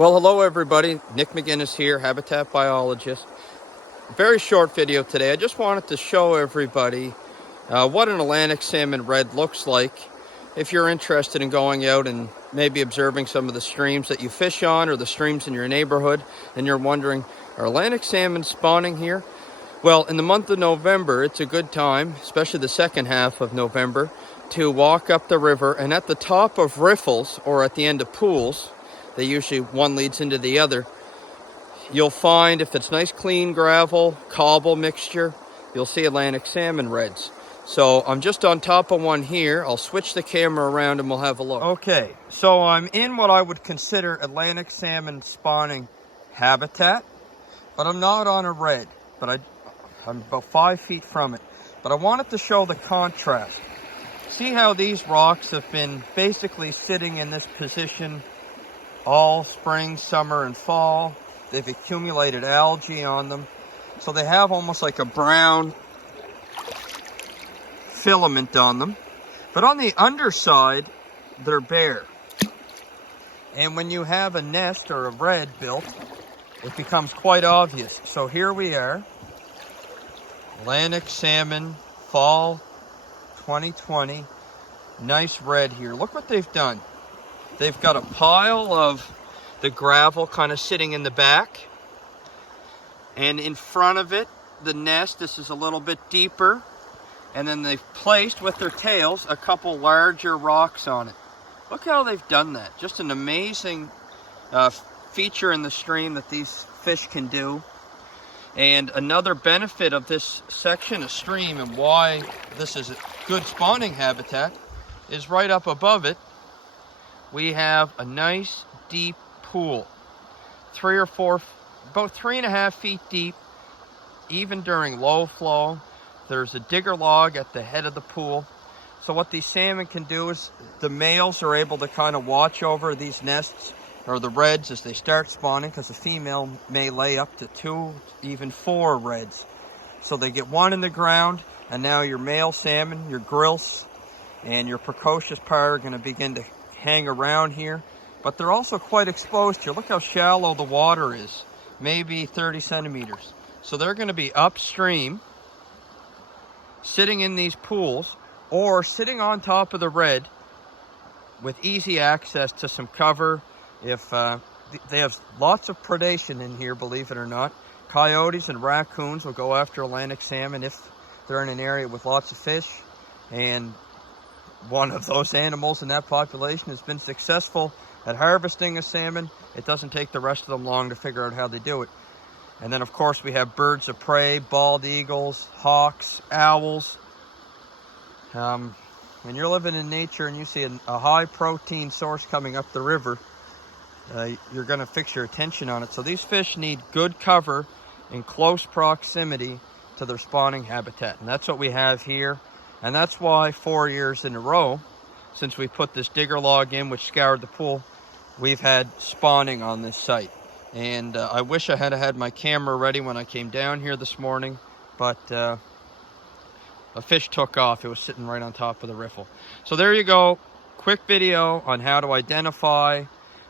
Well, hello everybody. Nick McGinnis here, habitat biologist. Very short video today. I just wanted to show everybody what an Atlantic salmon red looks like. If you're interested in going out and maybe observing some of the streams that you fish on or the streams in your neighborhood, and you're wondering, are Atlantic salmon spawning here? Well, in the month of November, it's a good time, especially the second half of November, to walk up the river, and at the top of riffles or at the end of pools, they usually one leads into the other, you'll find, if it's nice clean gravel, cobble mixture, you'll see Atlantic salmon reds. So I'm just on top of one here. I'll switch the camera around and we'll have a look. Okay, so I'm in what I would consider Atlantic salmon spawning habitat, but I'm not on a red, but I'm about 5 feet from it. But I wanted to show the contrast. See how these rocks have been basically sitting in this position all spring, summer, and fall. They've accumulated algae on them. So they have almost like a brown filament on them. But on the underside, they're bare. And when you have a nest or a red built, it becomes quite obvious. So here we are, Atlantic salmon, fall 2020. Nice red here. Look what they've done. They've got a pile of the gravel kind of sitting in the back. And in front of it, the nest, this is a little bit deeper. And then they've placed, with their tails, a couple larger rocks on it. Look how they've done that. Just an amazing feature in the stream that these fish can do. And another benefit of this section of stream and why this is a good spawning habitat is right up above it. We have a nice deep pool, about 3.5 feet deep, even during low flow. There's a digger log at the head of the pool. So what these salmon can do is the males are able to kind of watch over these nests, or the reds, as they start spawning, because the female may lay up to 2, even 4 reds. So they get one in the ground, and now your male salmon, your grilse, and your precocious par are going to begin to hang around here. But they're also quite exposed here. Look how shallow the water is, maybe 30 centimeters. So they're going to be upstream, sitting in these pools, or sitting on top of the red with easy access to some cover. If they have lots of predation in here, believe it or not. Coyotes and raccoons will go after Atlantic salmon if they're in an area with lots of fish, and one of those animals in that population has been successful at harvesting a salmon. It doesn't take the rest of them long to figure out how they do it. And then of course we have birds of prey, bald eagles, hawks, owls. When you're living in nature and you see a high protein source coming up the river, you're going to fix your attention on it. So these fish need good cover in close proximity to their spawning habitat. And that's what we have here. And that's why 4 years in a row, since we put this digger log in, which scoured the pool, we've had spawning on this site. And I wish I had had my camera ready when I came down here this morning, but a fish took off. It was sitting right on top of the riffle. So there you go. Quick video on how to identify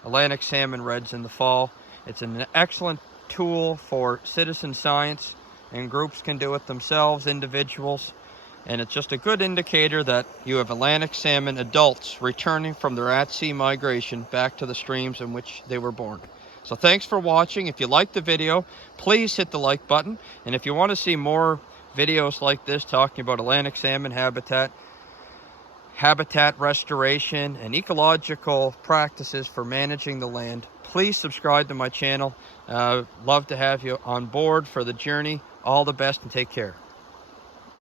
Atlantic salmon reds in the fall. It's an excellent tool for citizen science, and groups can do it themselves, individuals. And it's just a good indicator that you have Atlantic salmon adults returning from their at-sea migration back to the streams in which they were born. So thanks for watching. If you liked the video, please hit the like button. And if you want to see more videos like this talking about Atlantic salmon habitat restoration, and ecological practices for managing the land, please subscribe to my channel. Love to have you on board for the journey. All the best and take care.